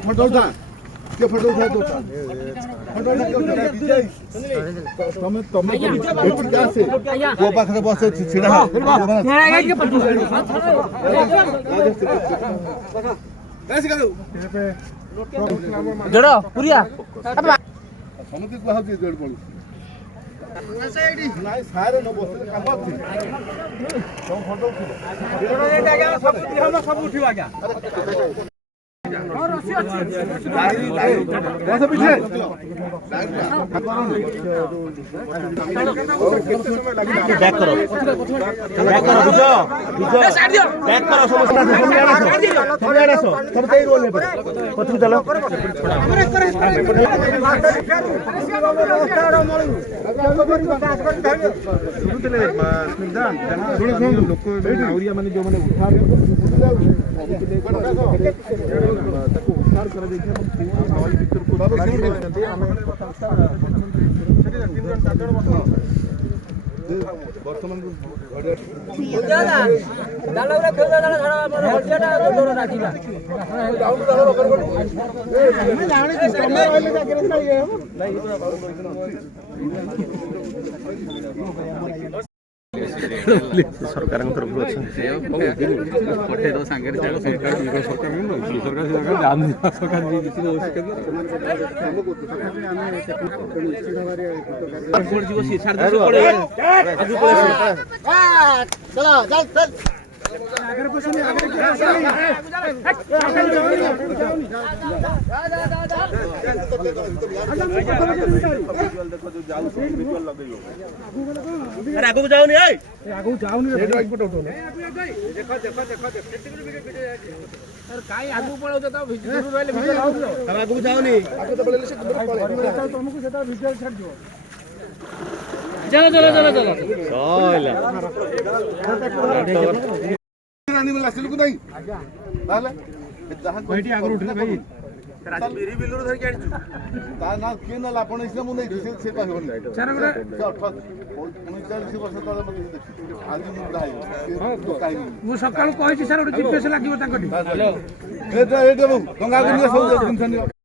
photo उठा तुम पाखे बस छिड़ा समझ कह जोड़ पड़ी सारे न बस सब उठियो आज्ञा पीछे बैक करो लोक मैंने जो मैंने उद्धार कर बर्तमान सरकार तरफ आगू जाऊनी आगू जाऊनी आगू पळवतो आगू जाऊनी तुमको सेटा वीडियो छाड़ दियो चलो चलो चलो चलो रानी में लासिल को नहीं ताले जहां कोइटी आगु उठले भाई राज मेरी बिल्लर धर के आनी ता ना के ना आपण इसले मु नहीं से कहबो नहीं चार गोटे 39 वर्ष तले मते देखि आज मु दाई मु सकाळ कहै छी सर गोटे जीपीएस लागिवो ताकटी हेलो ए गंगा गुनिया सब